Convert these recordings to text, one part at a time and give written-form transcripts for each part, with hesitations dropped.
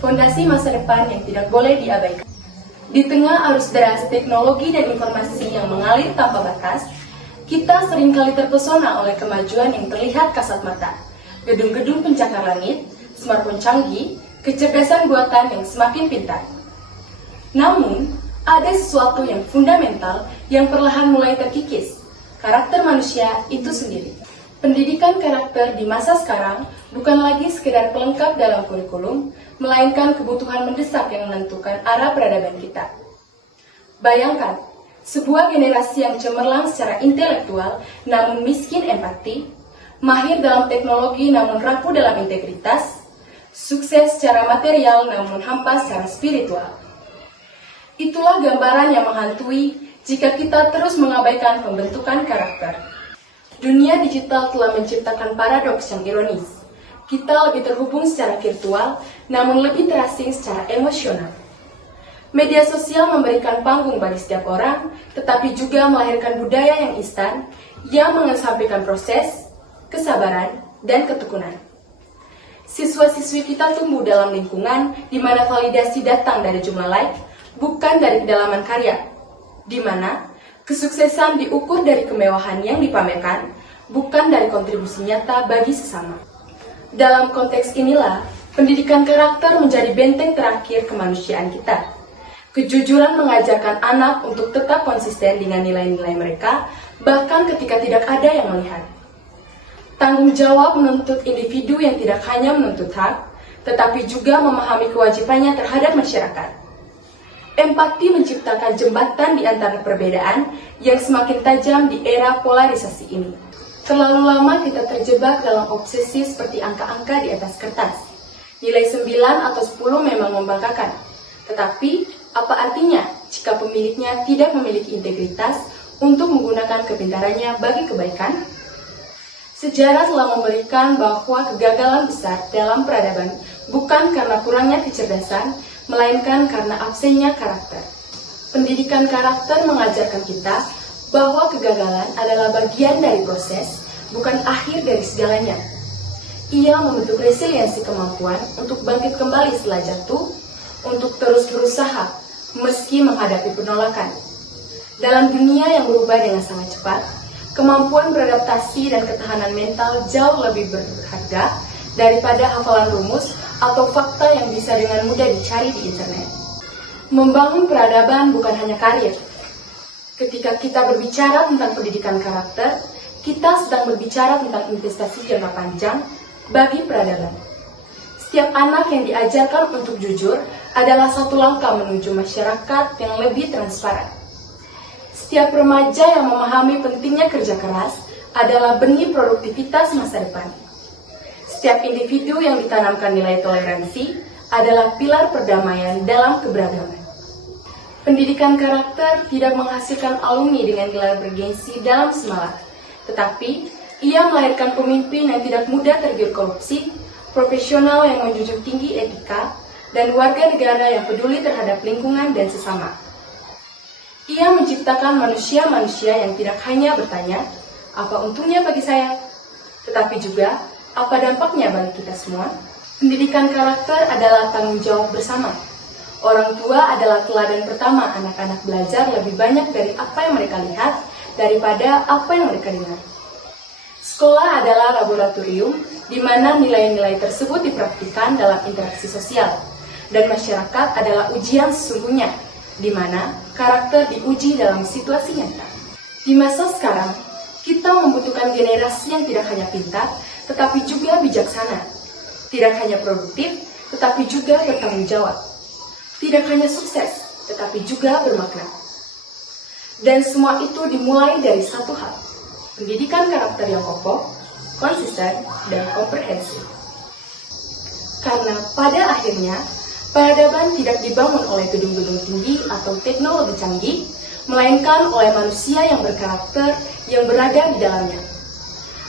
fondasi masa depan yang tidak boleh diabaikan. Di tengah arus deras teknologi dan informasi yang mengalir tanpa batas, kita seringkali terpesona oleh kemajuan yang terlihat kasat mata. Gedung-gedung pencakar langit, smartphone canggih, kecerdasan buatan yang semakin pintar. Namun, ada sesuatu yang fundamental yang perlahan mulai terkikis, karakter manusia itu sendiri. Pendidikan karakter di masa sekarang bukan lagi sekedar pelengkap dalam kurikulum, melainkan kebutuhan mendesak yang menentukan arah peradaban kita. Bayangkan, sebuah generasi yang cemerlang secara intelektual namun miskin empati, mahir dalam teknologi namun rapuh dalam integritas, sukses secara material namun hampa secara spiritual. Itulah gambaran yang menghantui jika kita terus mengabaikan pembentukan karakter. Dunia digital telah menciptakan paradoks yang ironis. Kita lebih terhubung secara virtual, namun lebih terasing secara emosional. Media sosial memberikan panggung bagi setiap orang, tetapi juga melahirkan budaya yang instan, yang mengesampingkan proses, kesabaran, dan ketekunan. Siswa-siswi kita tumbuh dalam lingkungan di mana validasi datang dari jumlah like, bukan dari kedalaman karya, di mana kesuksesan diukur dari kemewahan yang dipamerkan, bukan dari kontribusi nyata bagi sesama. Dalam konteks inilah, pendidikan karakter menjadi benteng terakhir kemanusiaan kita. Kejujuran mengajarkan anak untuk tetap konsisten dengan nilai-nilai mereka, bahkan ketika tidak ada yang melihat. Tanggung jawab menuntut individu yang tidak hanya menuntut hak, tetapi juga memahami kewajibannya terhadap masyarakat. Empati menciptakan jembatan di antara perbedaan yang semakin tajam di era polarisasi ini. Terlalu lama kita terjebak dalam obsesi seperti angka-angka di atas kertas. Nilai 9 atau 10 memang membanggakan. Tetapi, apa artinya jika pemiliknya tidak memiliki integritas untuk menggunakan kepintarannya bagi kebaikan? Sejarah telah memberikan bahwa kegagalan besar dalam peradaban bukan karena kurangnya kecerdasan, melainkan karena absennya karakter. Pendidikan karakter mengajarkan kita bahwa kegagalan adalah bagian dari proses, bukan akhir dari segalanya. Ia membentuk resiliensi kemampuan untuk bangkit kembali setelah jatuh, untuk terus berusaha meski menghadapi penolakan. Dalam dunia yang berubah dengan sangat cepat, kemampuan beradaptasi dan ketahanan mental jauh lebih berharga daripada hafalan rumus atau fakta yang bisa dengan mudah dicari di internet. Membangun peradaban bukan hanya karir. Ketika kita berbicara tentang pendidikan karakter, kita sedang berbicara tentang investasi jangka panjang bagi peradaban. Setiap anak yang diajarkan untuk jujur adalah satu langkah menuju masyarakat yang lebih transparan. Setiap remaja yang memahami pentingnya kerja keras adalah benih produktivitas masa depan. Setiap individu yang ditanamkan nilai toleransi adalah pilar perdamaian dalam keberagaman. Pendidikan karakter tidak menghasilkan alumni dengan gelar bergengsi dalam semalam, tetapi ia melahirkan pemimpin yang tidak mudah tergiur korupsi, profesional yang menjunjung tinggi etika, dan warga negara yang peduli terhadap lingkungan dan sesama. Ia menciptakan manusia-manusia yang tidak hanya bertanya, apa untungnya bagi saya? Tetapi juga, apa dampaknya bagi kita semua? Pendidikan karakter adalah tanggung jawab bersama. Orang tua adalah teladan pertama anak-anak belajar lebih banyak dari apa yang mereka lihat daripada apa yang mereka dengar. Sekolah adalah laboratorium di mana nilai-nilai tersebut dipraktikkan dalam interaksi sosial. Dan masyarakat adalah ujian sesungguhnya, di mana karakter diuji dalam situasi nyata. Di masa sekarang, kita membutuhkan generasi yang tidak hanya pintar, tetapi juga bijaksana. Tidak hanya produktif, tetapi juga bertanggung jawab. Tidak hanya sukses, tetapi juga bermakna. Dan semua itu dimulai dari satu hal, pendidikan karakter yang kokoh, konsisten, dan komprehensif. Karena pada akhirnya, peradaban tidak dibangun oleh gedung-gedung tinggi atau teknologi canggih, melainkan oleh manusia yang berkarakter yang berada di dalamnya.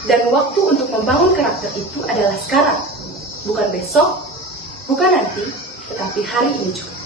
Dan waktu untuk membangun karakter itu adalah sekarang, bukan besok, bukan nanti, tetapi hari ini juga.